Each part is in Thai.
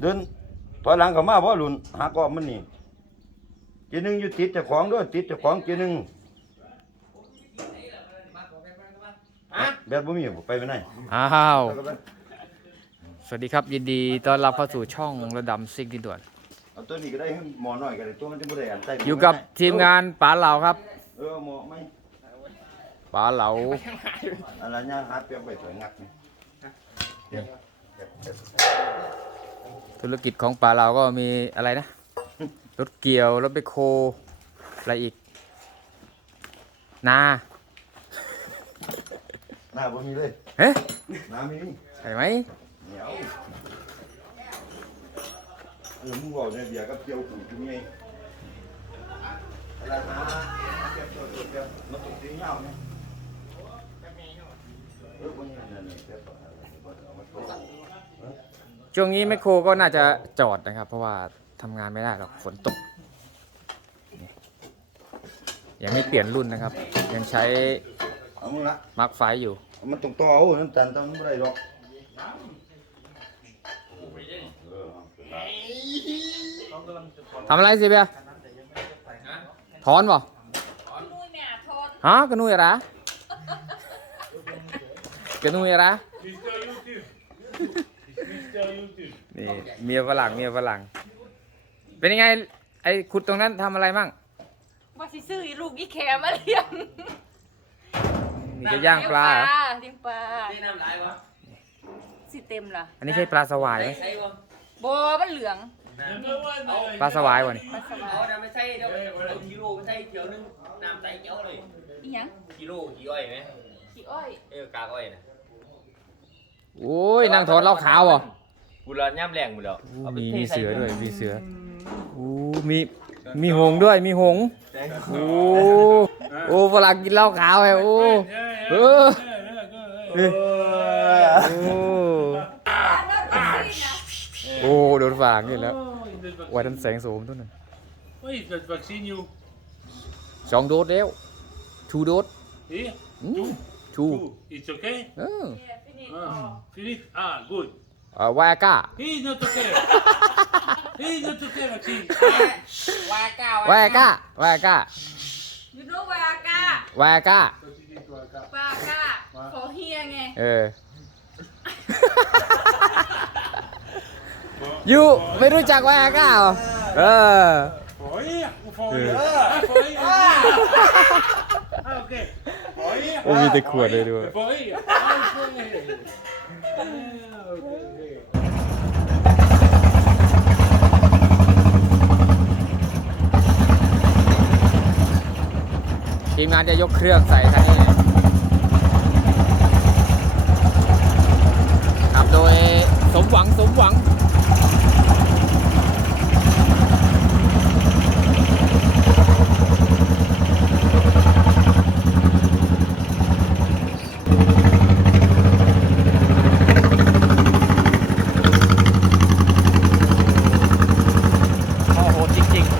เดินถอยหลังเข้ามาบ่หลุนหากอบมันนี่เจนึงอยู่ติดเจ้าของเด้วยติดเจ้าของเจนึงแบบบ่มีบ่ไปไปไหนอ้าวไปไปสวัสดีครับ ยินดีต้อนรับเข้าสู่ช่องระดำซิกดินด่วนเอาตัวนี้ก็ได้ให้หมอหน่อยก็ได้ตัวมันจะบ่ได้อันใต้อยู่กับทีมงานป๋าเหลาครับเออหมอไหม่ป๋าเหลาอะไรเนี่ยหาเปรียบไปสวยงักนี่ ธุรกิจของป๋าเหลาก็มีอะไรนะ รถเกี่ยว รถไปโค อะไรอีก นาหน้าบ่มีเลยเฮ้ยหน้ามีนี่ใช่ไหมเหนียวเออมึงบอกเนี่ยเบียร์กับเจียวกูจุ่มไงอะไรนะเก็บตัวตัวเก็บมันตกตีเงาเนี่ยเออบ่เนี่ยเนี่ยเนี่ยเก็บตัวอะไรบ่เอามาตัว ช่วงนี้แมคโครก็น่าจะจอดนะครับ เพราะว่าทำงานไม่ได้หรอกฝนตกนี่ยังไม่เปลี่ยนรุ่นนะครับ ยังใช้เอามึงละมาร์คไฟอยู่เอามันตรงต่อเอาน้ำตาลต้องไม่ได้หรอกเออเอาทำอะไรสิเบียร์ถอนบ่นุ้ยแม่ทนฮะกระนุยอะไรกระนุยอะไร นี่เมียฝรั่งเมียฝรั่ง เป็นยังไง ไอ้ขุดตรงนั้นทำอะไรมั่งว่าสิซื้ออีลูกอีแคมาเลี้ยงนี่จะย่างปลาเหรอเลี้ยงปลานี่น้ำลายวะสิเต็มล่ะอันนี้ใช่ปลาสวายไหมใช่วะบอมันเหลือง Number one. uh, ปลาสวายวะนี่ปลาสวาเอายน้ำไม่ใช่เดี๋ยวเอากิโลไม่ใช่เดี๋ยวนึงน้ำใส่เจ้าเลยอีหยังกิโลกี่อ้อยไหมขี้อ้อย เออกากอ้อยนะโอ้ยนั่งถอนเหล้าขาวเหรอ กูรอย่ำแรงหมดแล้วอู้มีมีเสือด้วยมีเสืออู้มีมีหงส์ด้วยมีหงส์โอ้โอ้ฝรั่งกินเหล้าขาวไงโอ้ Yeah, yeah. Uh. Yeah, yeah, go ahead. โอ้โอ้โดนฝรั่งนี่แล้ว Oh, is that ว่า vaccine? ท่านแสงโสมตัวนั้น Why is that vaccine you? สองโดสแล้วทูโดส Here? อืม Two. ทู Two. It's okay? เออ Ah, finish? Ah, good. เอ่อวายก้า He's not okay. He's not okay, vaccine. วาก้าวายก้าวายก้ายูโนวากาวายก้าปลากาขอเฮียไง เออ ยูไม่รู้จักวายก้าเหรอเออ For here? For Yeah. here? Ah, for here. Ah, okay. For here? โอ้มีแต่ขวดเลยด้วย For here? Ah, for here. Ah, okay. ทีมงานจะยกเครื่องใส่คันนี้ขับโดยสมหวังสมหวัง โอ้โหจริงๆ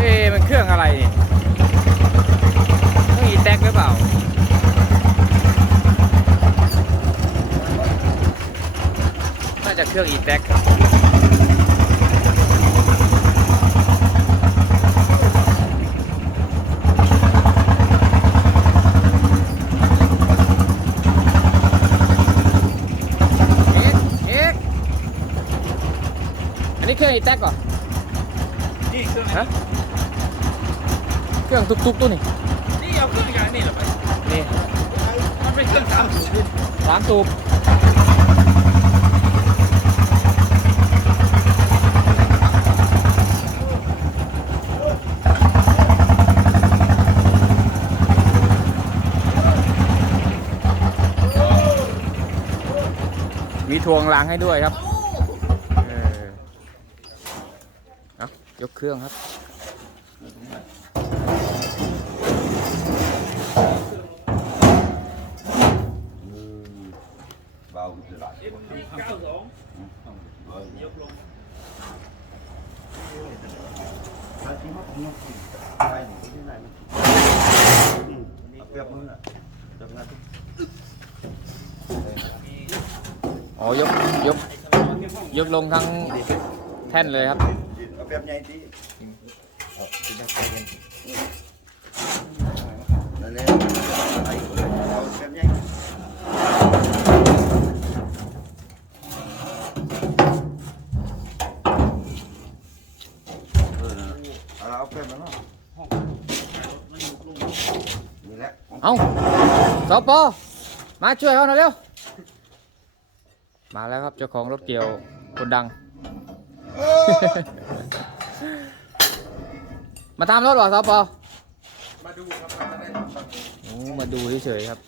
เอ๊ะมันเครื่องอะไรนี่เครื่องอีแท็กหรือเปล่า น่าจะเค รื่องอีแท็กครับเอ๊ะเอ๊ะอันนี้เครื่องอีแท็กเหรอนี่เครื่องฮะเครื่องตุกๆตัวนี่นี่เอาเครื่องอย่างนี้เหรอไปนี่มันเป็นเครื่องสามสูบนี่สามตูบ ถ่วงหลังให้ด้วยครับเออเอายกเครื่องครับ bao giờ lại Hãy subscribe cho kênh Ghiền Mì Gõ Để không bỏ lỡ những video hấp dẫn องมันไปหนูที่ไหนมันเอาเปรียบมือน่ะจับงานทุกอ๋อยกยกยกลงทั้งแท่นเลยครับเอาเปรียบใหญ่ดีนั่นแหละไอ้เอาเปรียบใหญ่เออเอาเอาเปรียบแล้วเนาะนี่แหละ เอาสปอมาช่วยเขาหน่อยเร็ว มาแล้วครับเจ้าของรถเกี่ยวคนดัง มาทำรถเหรอสปอมาดูครับมาได้โอ้มาดูเฉยๆครับ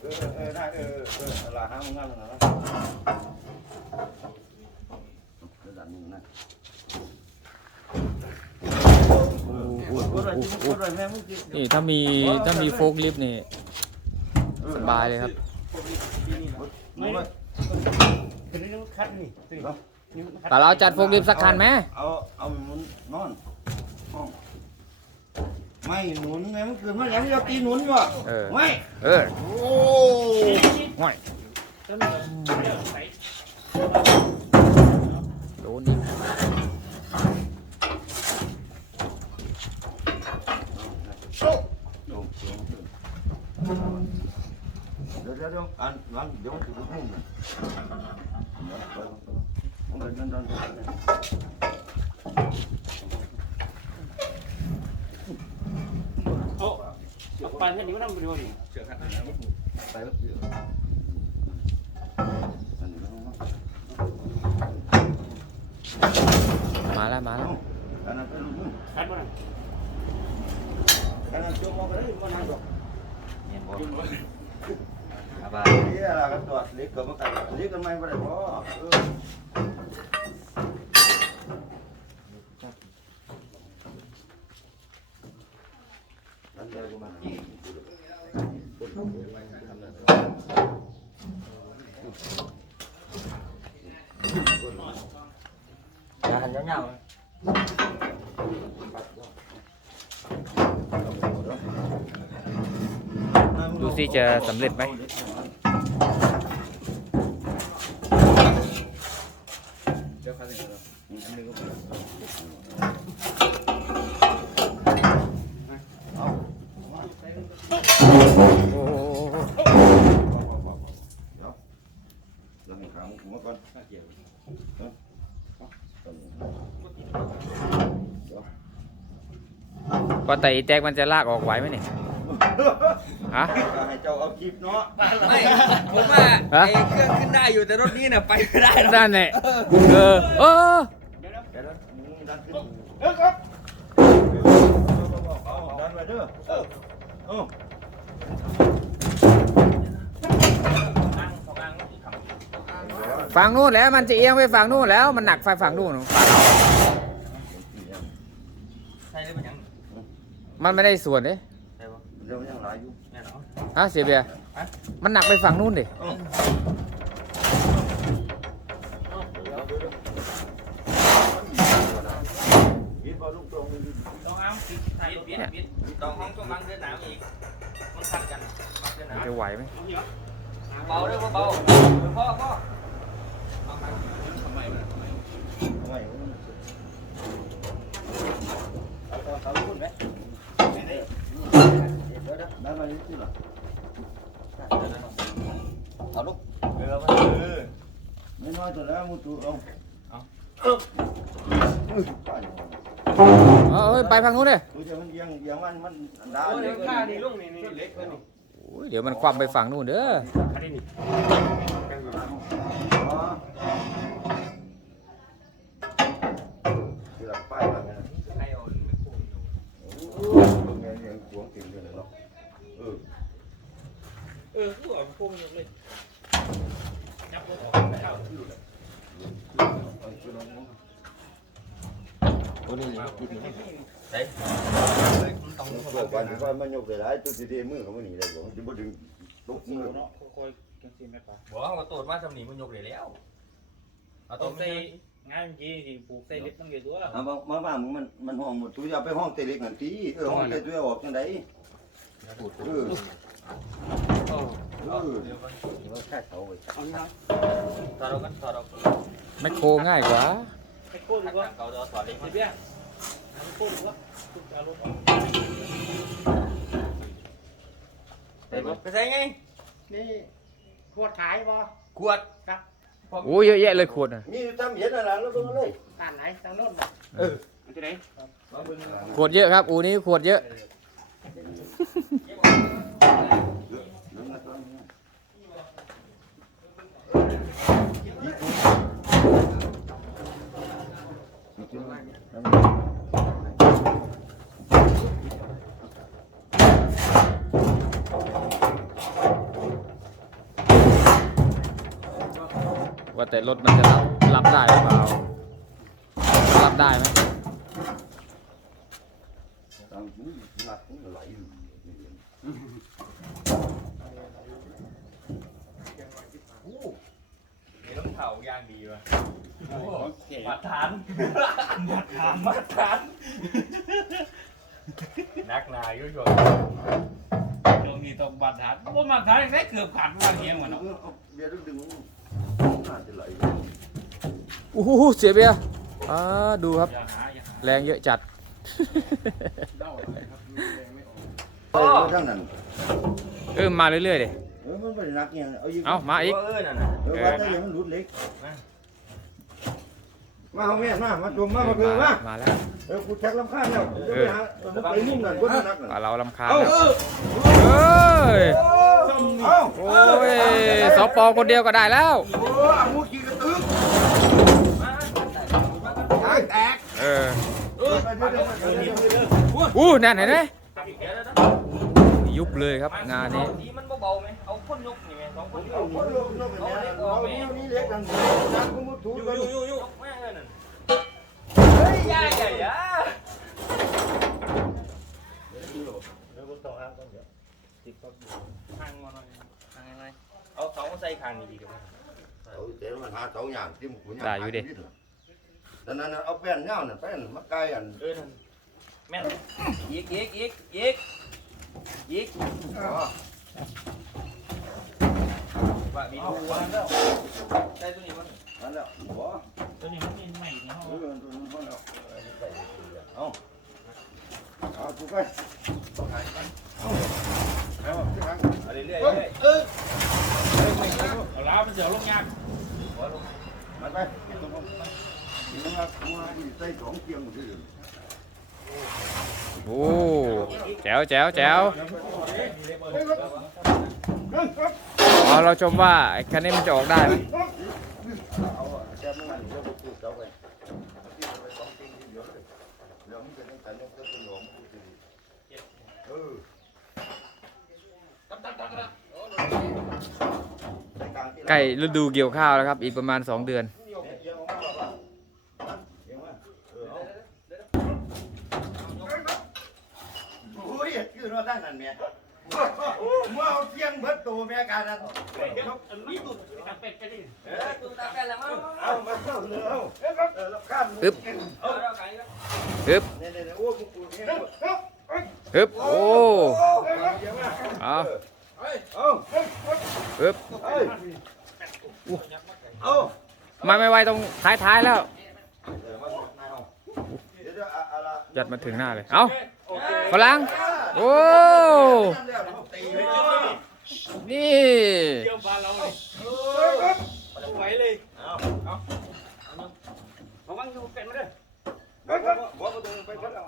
เออเออได้เออเออลาห้ามงานแล้วนะระดับนี้นะนี่ถ้ามีถ้ามีโฟกลิฟต์นี่สบายเลยครับ ไม่ไม่เป็นนี่ต้องคัดนี่ตึงแต่เราจัดโฟกลิฟต์สักคันไหมเอาเอาหนุนนอนห้องไม่หนุนแม่มึงคือมันยังจะตีหนุนอยู่อะเออ ไม่เออโอ้ห่วยต้นเลือกใส่โดนดิเดี๋ยวเดี๋ยวเดี๋ยวอันอันเดี๋ยวมันจะลุกมุ่ง นะมันเดินเดินเดินโอ้เอาปานแค่นี้ก็ต้องไปดูดิไปแล้วเยอะอันนี้แล้วเนาะมาแล้วมาแล้วอันนั้นเป็นลุกมุ่ง คัดมาหน่อยอันนั้นโจมเอาไปเลยมันนั่งดอกเนี่ยบอะไรกันตัวเล็กเกิดมากันเล็กกันไม่ได้พอเออนั่นเดี๋ยวกูมาอย่าหันยาดูสิจะสำเร็จไหม โอ้โหเราให้ขาหมูก่อนเกี่ยวปกติแจ็คมันจะลากออกไหวไหมเนี่ยฮะให้เจ้าเอาคลิปเนาะไม่ผมว่าฮะไอ้เครื่องขึ้นได้อยู่แต่รถนี้น่ะไปไม่ได้หรอกนั่นแหละเออเออเดี๋ยวเดี๋ยวนี่ดันขึ้นเออครับเอาดันไปเด้อเออเออ ฝั่งนู้นแล้วมันจะเอียงไปฝั่งนู้นแล้วมันหนักไฟฝั่งนู้นฝั่งเราใช่หรือเปล่ายังมันไม่ได้ส่วนเด้ใช่ปะเดี๋ยวยังหลายอยู่แน่นอนฮะเสียเบียร์มันหนักไปฝั่งนู้นดิต้องเอาปิดไทยปิดปิดต้องห้องต้องบังเดินหนาวอีกมันขัดกันบังเดินหนาวจะไหวไหมเบาด้วยเบาพ่อพ่อ ไม่ เอาเอาลูกไหมเดี๋ยวเดี๋ยวดันไปที่หลังเอาลูกเออมันคือไม่น้อยตัวแล้วมูตูเอาเอาเออไปพังนู้นเลยดูจะมันเอียงเอียงมันมันดาโอ้เล็เดี๋ยกวข้านี่ลุงนี่นี่เล็กนี่โอ้ยเดี๋ยวมันคว่ำไปฝั่งนู้นเด้อ อันนี้นี่ อ๋อที่ หลังป้ายแบบนี้ใครเอาไม่คุ้มโอ้ยเงี้ยเงี้ยขวงเก่งเลยเนาะเออเออคือเอาคุ้มยังเลยจับรถออกไปเอาอยู่เลยตัวนี้นี่กินนี่ใช่มันต้องมันบอกว่าว่ามันยกได้หลายตัวสิเดมือเขาไม่หนีได้บ่จะบ่ดึงตกมือเนาะค่อยจังซี่แม่ปลาบอกว่าตัวมาทำหนีมันยกเลยแล้วเอาต้ตัอวงใส่ใส่ งานจริงสิผูกใส่เล็บมันเลยตัวเอามามาบ้านมึงมันมันห้องหมดตุ้ยเอาไปห้องเตเล็กนั่นตีเออห้องเตตุ้ยออกจังไดพูดเออเออเดี๋ยวมันแค่เสาไว้เอานี่นะถอดออกกันถอดออกแมคโครง่ายกว่าให้โค้ดทัดีกกว่าทางเขาจะถอดเองเดี๋ยวเบี้ยให้โค้ดดีกว่าทุกอารมณ์ไปใส่ไงนี่ขวดขายบ่ขวด โอ้เยอะแยะเลยขวดน่ะมีทำเห็นอะไรแล้วเบิ่งเลยอ่านไหนทางโน้นบ่เอออันที่ไหนขวดเยอะครับ อูนี้ขวดเยอะ นั่นนะตอนนี้ ว่า แต่รถมันจะรับรับได้หรือเปล่ารับได้ไหมตามหูหลักมันไหลอยู่มีรองเท้าย่างดีว่ะมาทานมาทานมาทานนักนาอยู่ช่วงตรงนี้ต้องบัตรฐานบ่มาฐานได้เกือบขาดว่าเฮียงมันเนาะเดี๋ยวดึง น่าจะไหลโอ้โหเสียเบียร์อ่าดูครับ อย่าหาอย่าหาแรงเยอะจัด เล่าอะไรครับแรงไม่ออกเออทั้งนั้นเออมาเรื่อยๆดิเออมันไม่ได้นักเนี่ยเอาอีกเอามาอีก เออนั่นน่ะเออว่าแต่ยังมันหลุดเล็ก มาเอาแม่มามาจุ่มมามาเพื่อมามาแล้ว เออกูชักลำคาญแล้วเดี๋ยวไปหาเออมันไปมุ่งนั่นก็นักน่ะปลาเราลำคาญเอาแล้วเออเอ้ยเอาโอ้ยสปอคนเดียวก็ได้แล้ว โอ้อามูกี่กระตึกตายแตก เออเออเดี๋ยวเดี๋ยวเดี๋ยวเดี๋ยวเดี๋ยวอู้นั่นเห็นไหมตักอีกแล้วนะยุบเลยครับงานนี้ทีมันเบาๆไหมเอาคนยกนี่ไหมสองคน เอาคนลงลงกันเนี่ยเอาเนี่ยนี่เล็กนั่นนักกูมุดถูอยู่กันอยู่อยู่แม่เลยนั่นเฮ้ยยาใหญ่ยาเดี๋ยวกูต่ออ่างก่อนเดี๋ยวทางมาหน่อยทางยังไงเอาเสาใส่คางดีกว่าเสาเต๋อมันหาเสาหยางที่มุกุญยางได้อยู่ดิตอนนั้นเอาแป้นเงาน่ะแป้นมาไกลอันเออนั่นแม่นอีกอีกอีกอีกอีก ว่ามีดูว่าได้ตัวนี้มั้งนั่นแหละบ่ตัวนี้มันเป็นใหม่ในห้องเออตัวนั้นพอแล้วเอาเอากูไปเอาเอาที่หางเอาเรื่อยๆเอ้ยเรื่อยเออเอาล้ามันเสียวลงยากมาไปตรงนี้มามาที่ใส่สองเตียงหมดเลยโอ้แจ๋วแจ๋วแจ๋ว เอเราชมว่าไอ้คันนี้มันจะออกได้ไหมเอาแก้มมันเดี๋ยวกูพูดเอาไปที่ไปสองเตียงที่เหลือเลยเดี๋ยวมันเป็นตั้งแต่ยกตัวหลวงกูสิเออใกล้ฤดูเกี่ยวข้าวแล้วครับ อีกประมาณ 2 เดือน โอ้ยคือเราตั้นั่นเมี ยมาเอาเทียงเบิดตัวเมียกันนั่นนี่ตุดตัดเป็ดไปดิๆเออตูตากันแล้วมั้งเอามาเข้าเลยเอาเออแล้วข้ามอึ๊บเอาเราไก่ก็ฮึบเนี่ยเนี่ยโอ้กูกูเนี่ยฮึบโอ้เอาเอาฮึบเอามาไม่ไวตรงท้ายๆแล้วเดี๋ยวอะไรยัดมาถึงหน้าเลย เอา ฝรั่งโอ้นี่เกี่ยวบานเราเลยไหวเลยเอาเอาเอาวางอยู่เป็ดมาเลยบอกประตูไปพัดเอา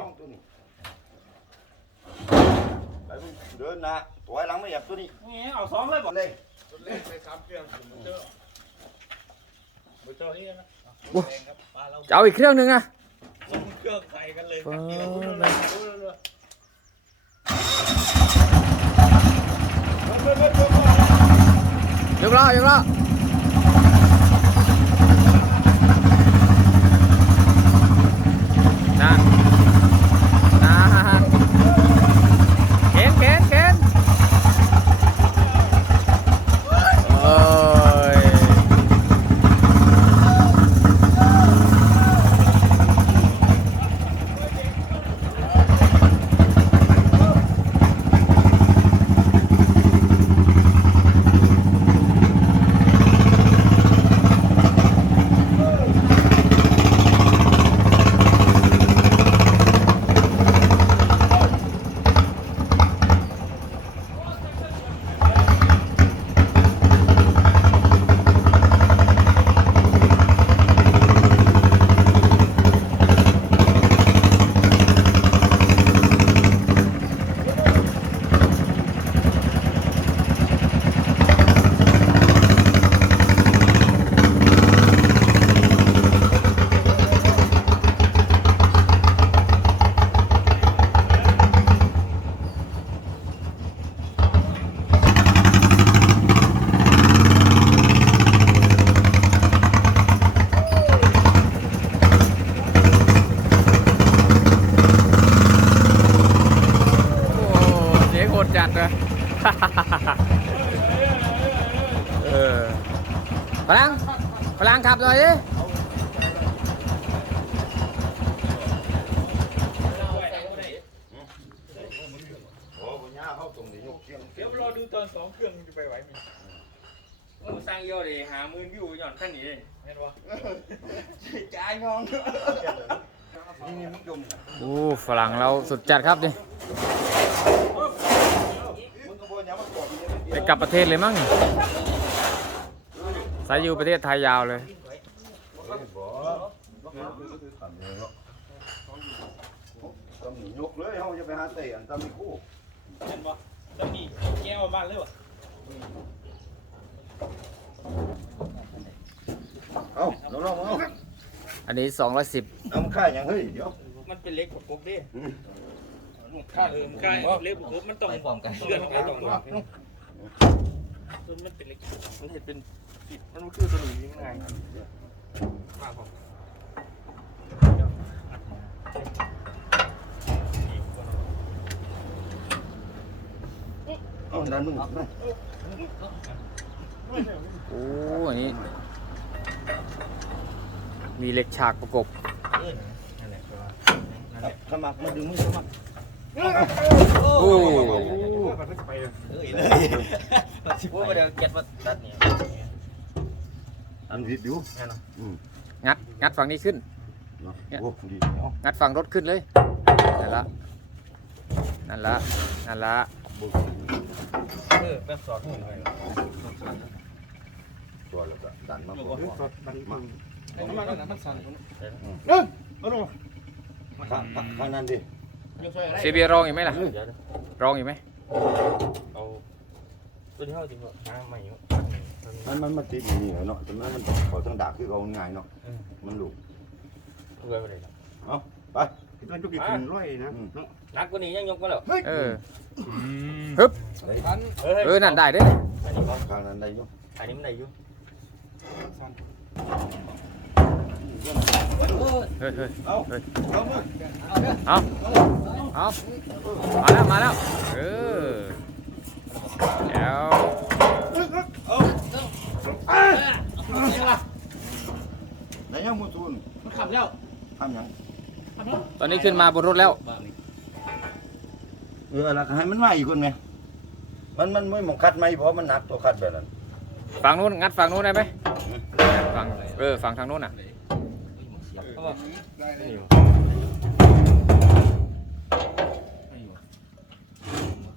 ห้องตัวนี้ไปเดินนะตัวหลังไม่หยับตัวนี้นี่เอาสองเลยบอกเลยเล่นไปสามเครื่องเจอเจอนี่นะจะเอาอีกเครื่องหนึงอะ เครื่องใส่กันเลยเปิดยกล้อยกล้อนะนะเข็นเข็นเข็น เออพลังพลังขับหน่อยดิ โอ้ปัญญาเข้าตรงนี้ยกเชียง เดี๋ยวรอดูตอนสองเครื่องจะไปไหวไหมโอ้สร้างยอดเลย หาหมื่นวิวหย่อนขั้นนี้เลยเห็นปะจ่ายงองนี่นี่มึงจมอู้ฝรั่งเราสุดจัดครับนี่มึงก็บอกอย่ามากอดอยู่ไปกลับประเทศเลยมั้งสายอยู่ประเทศไทยยาวเลยบ่ทำเนาะต้องยกเลยเฮาจะไปหาเตะอันตามมีคู่เห็นปะแล้วนี่แก้วบ้านเลยวะ เอาลองๆเอาอันนี้210เอามันค่ายหยังเฮ้ยเดี๋ยวมันเป็นเล็กกว่าปุ๊บดิค่าเออมันค่าเล็กกว่าปุ๊บมันต้องเลื่อนไปตรงนู้นมันเป็นเล็กมันเห็นเป็นปิดมันคือตัวนี้ยังไงมากพอเอาดันมึงนะ โอ้อันนี้ มีเหล็กฉากประกบสมัครมาดึงมึงสมัครโอ้ว่าเดี๋ยวเก็บมาตัดเนี่ยอันผิดอยู่งัดงัดฝั่งนี้ขึ้นเนาะโอ้ดีเนาะงัดฝั่งรถขึ้นเลยนั่นละนั่นละนั่นละเออแบบสอดหน่อย ตัวแล้วก็ดันมาบ่มามันมันสั่นข้างข้างนั้นดิยังช่วยอะไรเซเบียรองอีกไหมล่ะรองอีกไหมเอาตัวนี้เขาจริงเหรอหาใหม่อยู่มันมันมันติดนี่เนาะตรงนั้นมันเขาทั้งดาบคือเขาง่ายเนาะมันลูกเพื่อไปเลยไปมันจุกอีกเป็นร้อยนะนักกว่านี้ยังยกมาแล้วเออฮึบเฮ้ยเออนั่นได้เด้ออันนี้ก็ข้างนั้นได้อยู่อันนี้มันได้อยู่ เฮ้ยเฮ้ยเอาเอามือเอาเอามาแล้ว มาแล้ว เออแล้วได้ยังมูทูนมันขับแล้วทำยังตอนนี้ขึ้นมาบนรถแล้ว เออแล้วให้มันมาอีกคนไหมมันมันไม่หมองคัดไหมเพราะมันหนักตัวคัดแบบนั้น ฝั่งนู้นงัดฝั่งนู้นได้ไหม ฝั่งเออฝั่งทางนู้นอะ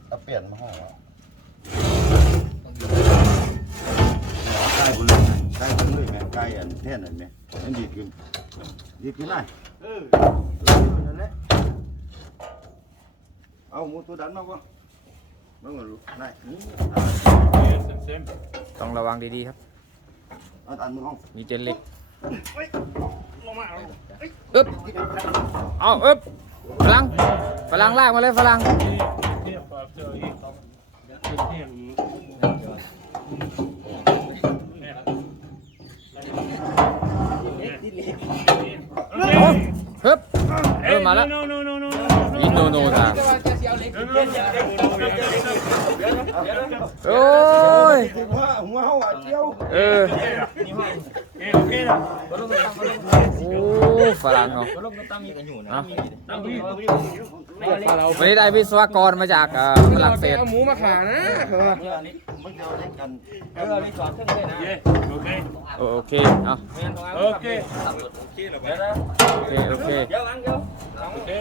เอาเปลี่ยนมาห้องแล้วใกล้คุณเลยใกล้คุณเลยแม่ใกล้อันแท่นอันแม่มันดีขึ้นดีขึ้นได้เออนั่นแหละเอาหมูตัวดันมาบ่มึงรู้ได้นี่ต้องระวังดีๆครับ เอาตันมือห้องมีเจนเหล็กอึ๊บเอาอึ๊บฝรั่งฝรั่งลากมาเลยฝรั่งฮึบเออมาแล้วนี่โนโนทางโอ้ยหัวหัวเฮาอะเจียวเออ โอ้ฝรั่งเนาะรถก็ตั้งมีกันอยู่นะเนาะตั้งมีวันนี้ได้วิศวกรมาจากเอ่อฝรั่งเศส เอาหมูมาขานะเออมันจะเอาเล่นกันเออนี่สอนขึ้นเลยนะโอเคโอเค เอาโอเคโอเคเหรอเดี๋ยวนะโอเคโอเคเดี๋ยวอังเดี๋ยวโอเค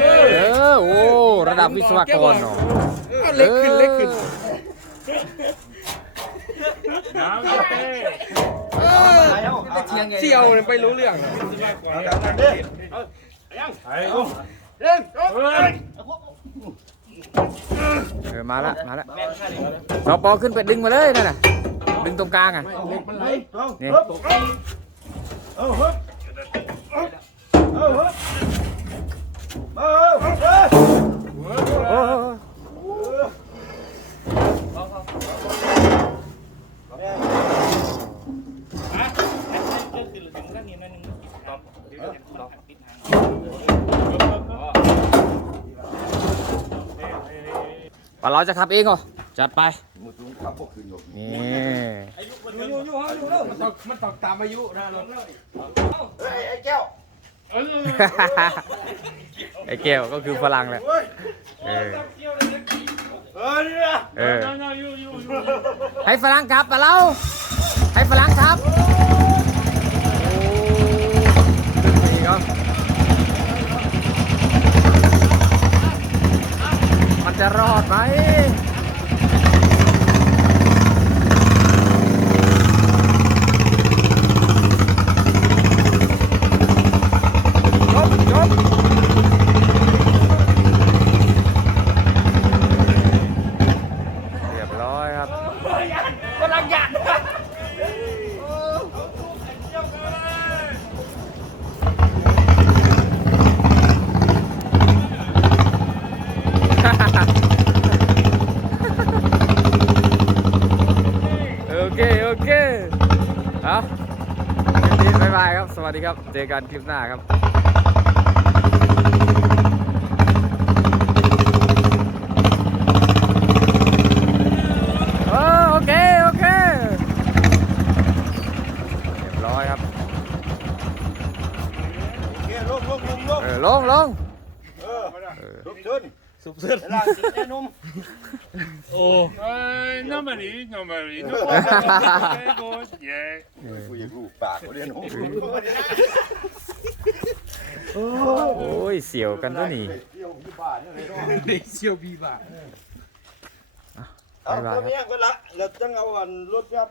เออ โอ้ ระดับวิศวกรเนาะเล็กขึ้นเล็กขึ้น น้ำโอเคเจียวเลยไปรู้เรื่องเอากันดิเออมาละมาละแม่ข้าเลยสปอขึ้นไปดึงมาเลยนั่นน่ะดึงตรงกลางอะเล็กมันไหลเอานี่เอาเฮ้ยเอาเฮ้ยเอาเฮ้ย โอ้โห ก็คือถึงเรื่องนี้นั่นนึงตอบเดี๋ยวตอบปิดทาง ไป ว่า เราจะขับเองเหรอจัดไปมือตุ้งขับพวกคืนหยกนี่อยู่อยู่อยู่อยู่แล้วมันต้องมันต้องตามอายุนะรถเฮ้ยไอ้แก้วไอ้แก้วก็คือฝรั่งแหละเฮ้ยเออเออนี่นะเออให้ฝรั่งขับปะเราให้ฝรั่งขับโอ้ขึ้นมาอีกครับมันจะรอดไหม จบจบเรียบร้อยครับ โอเค โอเค เอาคลิปนี้บ๊ายบายครับ สวัสดีครับ เจอกันคลิปหน้าครับเออโอเค โอเค เรียบร้อยครับโอเคลงลงลงลงเออลงลง เออลุกขึ้น สุบเสื้อเวลาสิแน่นุ่มโอ้ nobody nobody no กูอยากรู้ปากกูเรียนนุ่มโอ้ยเสียวกันตัวนี้เที่ยวที่บ้านเนี่ยเลยเนาะเด็กเซียวบีบะเอาตัวเนี้ยก็ละแล้วจังเอาอันรถยับ